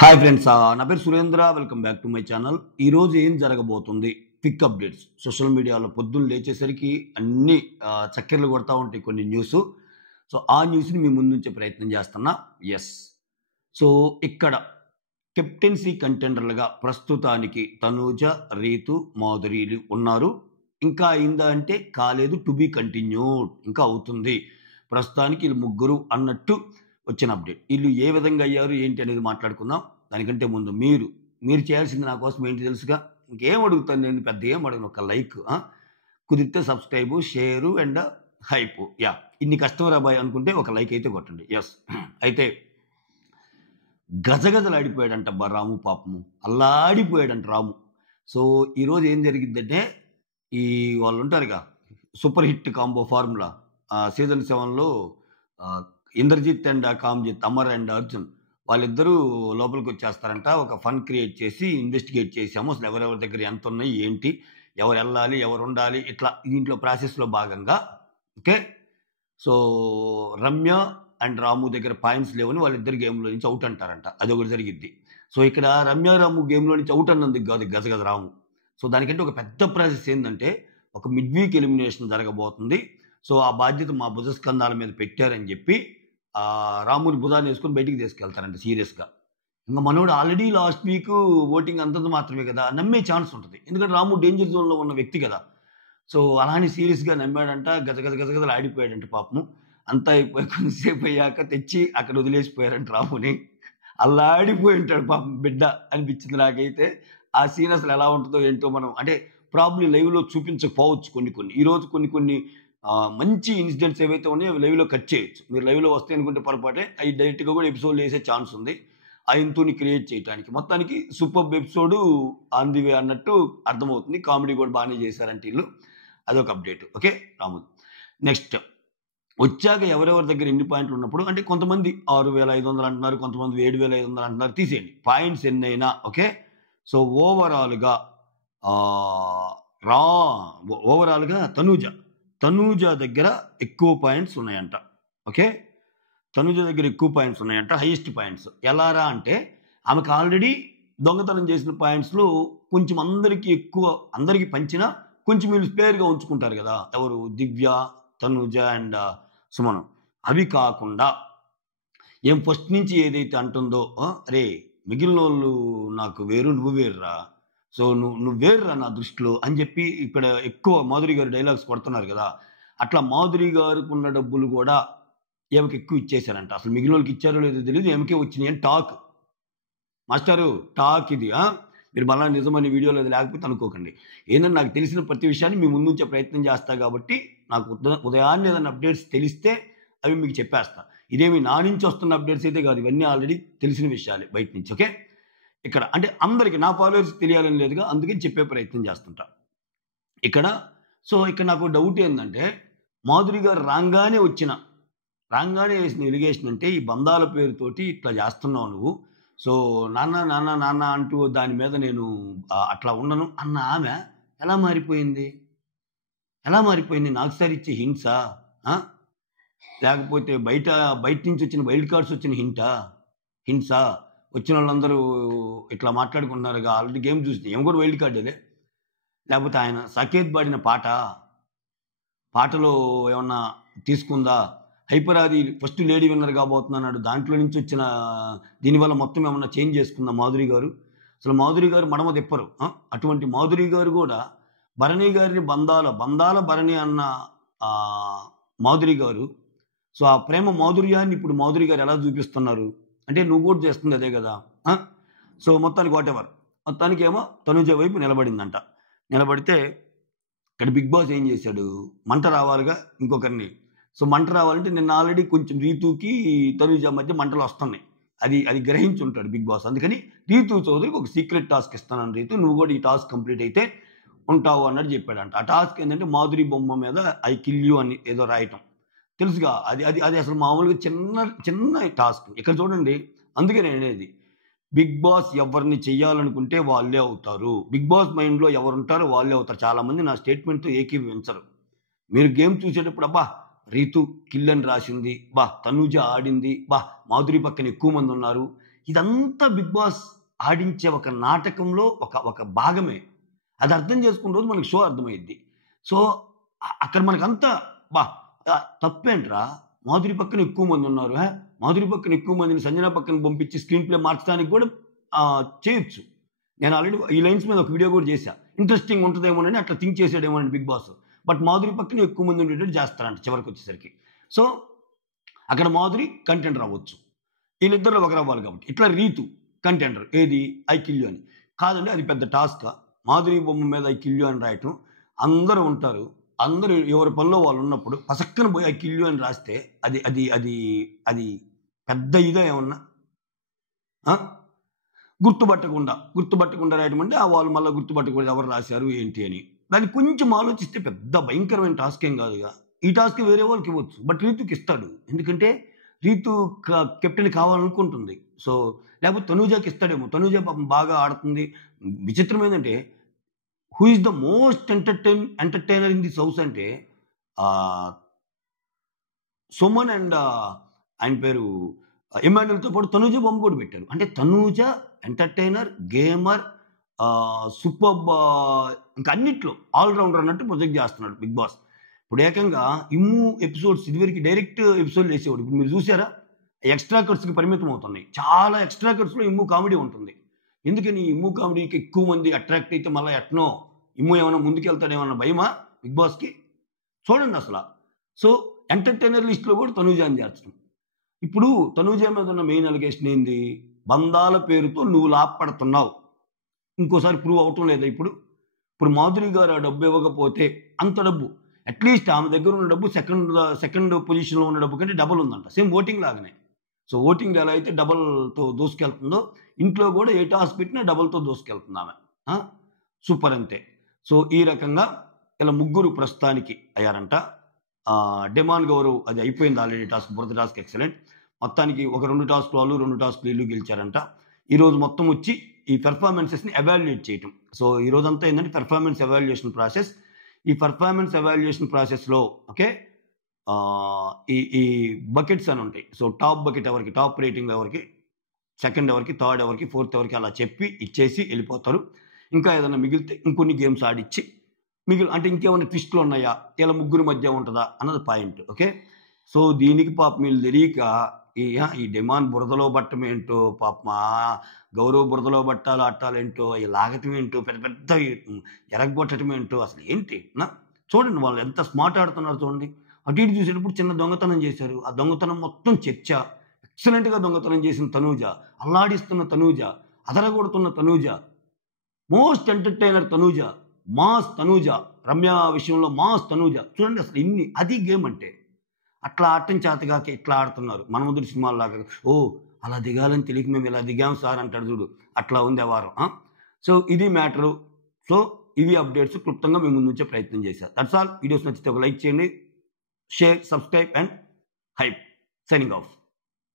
Hi friends, నా పేరు Surendra. Welcome back to my channel. ఈరోజు ఏం జరగబోతుంది, క్విక్ అప్డేట్స్. సోషల్ మీడియాలో పొద్దున్న లేచేసరికి అన్ని చక్కెరలు కొడతా ఉంటాయి కొన్ని న్యూస్. సో ఆ న్యూస్ని మీ ముందుంచే ప్రయత్నం చేస్తున్నా. ఎస్, సో ఇక్కడ కెప్టెన్సీ కంటెండర్లుగా ప్రస్తుతానికి తనూజ, రీతు, మాధురీలు ఉన్నారు. ఇంకా అయిందా అంటే కాలేదు, టు బీ కంటిన్యూడ్, ఇంకా అవుతుంది. ప్రస్తుతానికి వీళ్ళు ముగ్గురు అన్నట్టు వచ్చిన అప్డేట్. వీళ్ళు ఏ విధంగా అయ్యారు ఏంటి అనేది మాట్లాడుకుందాం. దానికంటే ముందు మీరు చేయాల్సింది నా కోసం ఏంటి తెలుసుగా. ఇంకేం అడుగుతాను నేను, పెద్ద ఏం అడగను. ఒక లైక్, కుదిరితే subscribe, share and hype. Yeah, ఇన్ని కస్టమర్ అబ్బాయి అనుకుంటే ఒక లైక్ అయితే కొట్టండి. ఎస్, అయితే గజగజలాడిపోయాడంట రాము. పాపము అల్లాడిపోయాడంట రాము. సో ఈరోజు ఏం జరిగిద్దంటే, ఈ వాళ్ళు ఉంటారుగా super hit combo formula season 7లో ఇంద్రజిత్ అండ్ కామ్జిత్, అమర్ అండ్ అర్జున్ వాళ్ళిద్దరూ లోపలికి వచ్చేస్తారంట. ఒక ఫన్ క్రియేట్ చేసి ఇన్వెస్టిగేట్ చేసాము, అసలు ఎవరెవరి దగ్గర ఎంత ఉన్నాయి ఏంటి, ఎవరు వెళ్ళాలి ఎవరు ఉండాలి, ఇట్లా దీంట్లో ప్రాసెస్లో భాగంగా. ఓకే, సో రమ్య అండ్ రాము దగ్గర పాయింట్స్ లేవని వాళ్ళిద్దరు గేమ్లో నుంచి అవుట్ అంటారంట. అదొకటి జరిగిద్ది. సో ఇక్కడ రమ్య రాము గేమ్లో నుంచి అవుట్ అన్నందుకు కాదు గజగజ రాము. సో దానికంటే ఒక పెద్ద ప్రాసెస్ ఏంటంటే, ఒక మిడ్ వీక్ ఎలిమినేషన్ జరగబోతుంది. సో ఆ బాధ్యత మా భుజస్కంధాల మీద పెట్టారని చెప్పి రాముని భుజాన్ని వేసుకొని బయటికి తీసుకెళ్తారంట సీరియస్గా. ఇంకా మనోడు ఆల్రెడీ లాస్ట్ వీక్ ఓటింగ్ అంతంత మాత్రమే కదా, నమ్మే ఛాన్స్ ఉంటుంది. ఎందుకంటే రాము డేంజర్ జోన్లో ఉన్న వ్యక్తి కదా. సో అలానే సీరియస్గా నమ్మాడంట. గజగజలు ఆడిపోయాడంట పాపము. అంతా అయిపోయి కొంతసేపు అయ్యాక తెచ్చి అక్కడ వదిలేసిపోయారంట రాముని. అలా ఆడిపోయి ఉంటాడు పాపం బిడ్డ అనిపించింది నాకైతే. ఆ సీన్ అసలు ఎలా ఉంటుందో ఏంటో మనం అంటే ప్రాబ్లీ లైవ్లో చూపించకపోవచ్చు. కొన్ని ఈరోజు కొన్ని మంచి ఇన్సిడెంట్స్ ఏవైతే ఉన్నాయో లైవ్లో కట్ చేయొచ్చు. మీరు లైవ్లో వస్తే అనుకుంటే పొరపాటే, అవి డైరెక్ట్గా కూడా ఎపిసోడ్లు వేసే ఛాన్స్ ఉంది ఆ ఇంతుని క్రియేట్ చేయడానికి. మొత్తానికి super episode on the way అన్నట్టు అర్థమవుతుంది. కామెడీ కూడా బాగానే చేశారంటే వీళ్ళు. అదొక అప్డేట్. ఓకే రాము. నెక్స్ట్ వచ్చాక ఎవరెవరి దగ్గర ఎన్ని పాయింట్లు ఉన్నప్పుడు అంటే కొంతమంది 6,500 అంటున్నారు, కొంతమంది 7,500 అంటున్నారు. తీసేయండి, పాయింట్స్ ఎన్నైనా. ఓకే, సో ఓవరాల్గా తనూజ దగ్గర ఎక్కువ పాయింట్స్ ఉన్నాయంట. ఓకే, తనూజ దగ్గర ఎక్కువ పాయింట్స్ ఉన్నాయంట, హైయెస్ట్ పాయింట్స్. ఎలారా అంటే ఆమెకు ఆల్రెడీ దొంగతనం చేసిన పాయింట్స్లో కొంచెం అందరికీ పంచినా కొంచెం వీళ్ళు స్పేర్గా ఉంచుకుంటారు కదా. ఎవరు, దివ్య, తనూజ అండ్ సుమను. అవి కాకుండా ఏం ఫస్ట్ నుంచి ఏదైతే అంటుందో, అరే మిగిలిన వాళ్ళు నాకు వేరు, నువ్వు వేరురా, సో నువ్వు వేరురా నా దృష్టిలో అని చెప్పి ఇక్కడ ఎక్కువ మాధురి గారు డైలాగ్స్ కొడుతున్నారు కదా. అట్లా మాధురి గారికి ఉన్న డబ్బులు కూడా ఏమకి ఎక్కువ ఇచ్చేశారంట. అసలు మిగిలిన వాళ్ళకి ఇచ్చారో లేదో తెలియదు, ఏమకే వచ్చినాయి అని టాక్. మాస్టారు టాక్ ఇది. మీరు మళ్ళీ నిజమని వీడియోలో అది లేకపోతే అనుకోకండి. ఏంటంటే నాకు తెలిసిన ప్రతి విషయాన్ని మీ ముందుంచే ప్రయత్నం చేస్తా కాబట్టి నాకు ఉదయాన్నే ఏదైనా అప్డేట్స్ తెలిస్తే అవి మీకు చెప్పేస్తా. ఇదేమి నా నుంచి వస్తున్న అప్డేట్స్ అయితే కాదు, ఇవన్నీ ఆల్రెడీ తెలిసిన విషయాలే బయట నుంచి. ఓకే, ఇక్కడ అంటే అందరికీ నా ఫాలోవర్స్ తెలియాలని లేదుగా, అందుకని చెప్పే ప్రయత్నం చేస్తుంటా ఇక్కడ. సో ఇక్కడ నాకు డౌట్ ఏంటంటే, మాధురి గారు రాగానే వేసిన ఎలిగేషన్ అంటే, ఈ బంధాల పేరుతోటి ఇట్లా చేస్తున్నావు నువ్వు, సో నాన్న అంటూ దాని మీద నేను అట్లా ఉండను అన్న ఆమె ఎలా మారిపోయింది? నాకు సార్ ఇచ్చే హింట్సా, లేకపోతే బయట నుంచి వచ్చిన వైల్డ్ కార్డ్స్ వచ్చిన హింట్సా? వచ్చిన వాళ్ళందరూ ఇట్లా మాట్లాడుకుంటున్నారుగా, ఆల్రెడీ గేమ్ చూస్తే ఏం కూడా వైల్డ్ కార్డేలే. లేకపోతే ఆయన సకేత్ పాడిన పాటలో ఏమన్నా తీసుకుందా? హైపర్ ఆది ఫస్ట్ లేడీ విన్నర్ కాబోతున్నాడు, దాంట్లో నుంచి వచ్చిన దీనివల్ల మొత్తం ఏమన్నా చేంజ్ చేసుకుందా మాధురి గారు? అసలు మాధురి గారు మడమ తిప్పరు. అటువంటి మాధురి గారు కూడా భరణి గారిని బంధాల భరణి అన్న మాధురి గారు. సో ఆ ప్రేమ మాధుర్యాన్ని ఇప్పుడు మాధురి గారు ఎలా చూపిస్తున్నారు అంటే, నువ్వు కూడా చేస్తుంది అదే కదా. సో మొత్తానికి వాటెవర్, మొత్తానికి ఏమో తనూజ వైపు నిలబడిందంట. నిలబడితే ఇక్కడ బిగ్ బాస్ ఏం చేశాడు, మంట రావాలిగా ఇంకొకరిని. సో మంట రావాలంటే నిన్న ఆల్రెడీ కొంచెం రీతుకి తనూజ మధ్య మంటలు వస్తున్నాయి, అది గ్రహించి ఉంటాడు బిగ్ బాస్. అందుకని రీతు చౌదరికి ఒక సీక్రెట్ టాస్క్ ఇస్తానని, రీతు నువ్వు కూడా ఈ టాస్క్ కంప్లీట్ అయితే ఉంటావు అన్నట్టు చెప్పాడంట. ఆ టాస్క్ ఏంటంటే మాధురి బొమ్మ మీద ఐ కిల్ యూ అని ఏదో రాయటం, తెలుసుగా. అది అసలు మామూలుగా చిన్న టాస్క్. ఇక్కడ చూడండి, అందుకే నేను అనేది, బిగ్ బాస్ ఎవరిని చెయ్యాలనుకుంటే వాళ్ళే అవుతారు. బిగ్ బాస్ మైండ్లో ఎవరు ఉంటారో వాళ్ళే అవుతారు. చాలామంది నా స్టేట్మెంట్తో ఏకీభవించరు. మీరు గేమ్ చూసేటప్పుడు అబ్బా రీతు కిల్ అని రాసింది, తనూజ ఆడింది, మాధురి పక్కన ఎక్కువ మంది ఉన్నారు, ఇదంతా బిగ్ బాస్ ఆడించే ఒక నాటకంలో ఒక భాగమే. అది అర్థం చేసుకున్న రోజు మనకి షో అర్థమైద్ది. సో, అక్కడ మనకంతా అబ్బా! తప్పేంట్రా? మాధురి పక్కన ఎక్కువ మందున్నారు. మాధురి పక్కన ఎక్కువ మందిని సంజన పక్కన పంపించి స్క్రీన్ ప్లే మార్చడానికి కూడా చేయొచ్చు. నేను ఆల్రెడీ ఈ లైన్స్ మీద ఒక వీడియో కూడా చేశా. ఇంట్రెస్టింగ్ ఉంటదేమోనని అట్లా థింక్ చేసాడేమోనండి బిగ్ బాస్. బట్ మాధురి పక్కన ఎక్కువ మంది ఉండేటట్టు చేస్తారంట చివరికొచ్చేసరికి. సో, అక్కడ మాధురి కంటెండర్ అవ్వచ్చు. వీళ్ళిద్దరిలో ఒకరవ్వాలి కాబట్టి. ఇట్లా రీతు కంటెండర్. ఏది? ఐ కిల్ యూ అని. కాదండి అది పెద్ద టాస్కా. మాధురి బొమ్మ మీద ఐ కిల్ యూ అని రాయటం. అందరూ ఉంటారు. అందరూ ఎవరి పనిలో వాళ్ళు ఉన్నప్పుడు పసక్కన పోయి ఐ కిల్ యూ అని రాస్తే అది అది అది అది పెద్ద ఇదా ఏమన్నా? గుర్తుపట్టకుండా రాయటం అంటే వాళ్ళు మళ్ళీ గుర్తుపట్టకూడదు ఎవరు రాశారు ఏంటి అని. దాన్ని కొంచెం ఆలోచిస్తే పెద్ద భయంకరమైన టాస్క్ ఏం కాదుగా. ఈ టాస్క్ వేరే వాళ్ళకి ఇవ్వచ్చు. బట్ రీతుకి ఇస్తాడు. ఎందుకంటే రీతు కెప్టెన్ కావాలనుకుంటుంది. సో, లేకపోతే తనూజాకి ఇస్తాడేమో. తనూజ పాపం బాగా ఆడుతుంది. విచిత్రం ఏంటంటే who is the most entertainer in this house అంటే సుమన్ అండ్ ఆయన పేరు ఇమాన్యుల్తో పాటు తనూజ బొమ్మ కూడా పెట్టారు. అంటే తనూజ ఎంటర్టైనర్, గేమర్, సూపర్బ్, ఇంకా అన్నిట్లో ఆల్రౌండర్ అన్నట్టు ప్రొజెక్ట్ చేస్తున్నాడు బిగ్ బాస్. ఇప్పుడు ఏకంగా ఇమ్ము ఎపిసోడ్స్ ఇదివరకు డైరెక్ట్ ఎపిసోడ్లు వేసేవాడు. ఇప్పుడు మీరు చూసారా? ఎక్స్ట్రా కట్స్కి పరిమితం అవుతున్నాయి. చాలా ఎక్స్ట్రా కట్స్లో ఇమ్ము కామెడీ ఉంటుంది. ఎందుకని ఇమ్ము కామెడీకి ఎక్కువ మంది అట్రాక్ట్ అయితే మళ్ళీ ఎట్నో ఇమ్ము ఏమైనా ముందుకెళ్తాడేమన్నా భయమా బిగ్ బాస్కి? చూడండి అసలు. సో, ఎంటర్టైనర్ లిస్ట్లో కూడా తనూజాని చేర్చడం. ఇప్పుడు తనూజ మీద ఉన్న మెయిన్ అలిగేషన్ ఏంది? బంధాల పేరుతో నువ్వు లాభపడుతున్నావు. ఇంకోసారి ప్రూవ్ అవటం లేదా ఇప్పుడు మాధురి గారు ఆ డబ్బు ఇవ్వకపోతే అంత డబ్బు అట్లీస్ట్ ఆమె దగ్గర ఉన్న డబ్బు సెకండ్ పొజిషన్లో ఉన్న డబ్బు కంటే డబల్ ఉందంట. సేమ్ ఓటింగ్ లాగానే. సో, ఓటింగ్ ఎలా అయితే డబల్తో దూసుకెళ్తుందో ఇంట్లో కూడా ఏ టాస్క్ పెట్టినా డబల్తో దూసుకెళ్తుంది ఆమె. సూపర్ అంతే. సో, ఈ రకంగా ఇలా ముగ్గురు ప్రస్తుతానికి అయ్యారంట. డిమాండ్ గౌరవ్ అది అయిపోయింది ఆల్రెడీ టాస్క్. బురద టాస్క్ ఎక్సలెంట్. మొత్తానికి ఒక 2 టాస్క్లు వాళ్ళు, 2 టాస్క్లు వీళ్ళు గెలిచారంట. ఈరోజు మొత్తం వచ్చి ఈ పెర్ఫార్మెన్సెస్ని ఎవాల్యుయేట్ చేయటం. సో, ఈ రోజంతా ఏంటంటే పెర్ఫార్మెన్స్ ఎవాల్యుయేషన్ ప్రాసెస్. ఈ పెర్ఫార్మెన్స్ ఎవాల్యుయేషన్ ప్రాసెస్లో ఓకే ఈ బకెట్స్ అని ఉంటాయి. సో, టాప్ బకెట్ ఎవరికి, టాప్ రేటింగ్ ఎవరికి, సెకండ్ ఎవరికి, థర్డ్ ఎవరికి, ఫోర్త్ ఎవరికి అలా చెప్పి ఇచ్చేసి వెళ్ళిపోతారు. ఇంకా ఏదైనా మిగిలితే ఇంకొన్ని గేమ్స్ ఆడిచ్చి అంటే ఇంకేమైనా ట్విస్టులు ఉన్నాయా, ఇలా ముగ్గురు మధ్య ఉంటుందా అన్నది పాయింట్. ఓకే. సో, దీనికి పాపం వీళ్ళు తెలియక ఈ డిమాండ్ బురదలో పట్టం ఏంటో, పాపమా గౌరవ్ బురదలో పట్టాలు అట్టాలేంటో, ఈ లాగటం ఏంటో, పెద్ద పెద్ద ఎరగొట్టడం ఏంటో, అసలు ఏంటి చూడండి వాళ్ళు ఎంత స్మార్ట్ ఆడుతున్నారు చూడండి. అటు ఇటు చూసేటప్పుడు చిన్న దొంగతనం చేశారు. ఆ దొంగతనం మొత్తం చర్చ. ఎక్సలెంట్గా దొంగతనం చేసిన తనూజ, అల్లాడిస్తున్న తనూజ, అదరగొడుతున్న Tanuja, most entertainer Tanuja, mass Tanuja, Ramya విషయంలో మాస్ తనూజ. చూడండి అసలు ఇన్ని, అది గేమ్ అంటే. అట్లా ఆడటం చేతగాక ఇట్లా ఆడుతున్నారు. మన ముందు సినిమాల్లాగా అలా దిగాలని తెలియక మేము ఇలా దిగాం సార్ అంటాడు చూడు, అట్లా ఉంది వారం. సో, ఇది మ్యాటరు. సో, ఇవి అప్డేట్స్ క్లుప్తంగా మేము ముందు నుంచే ప్రయత్నం చేశారు. That's all. వీడియోస్ నచ్చితే ఒక లైక్ చేయండి, share, subscribe and hype. Signing off.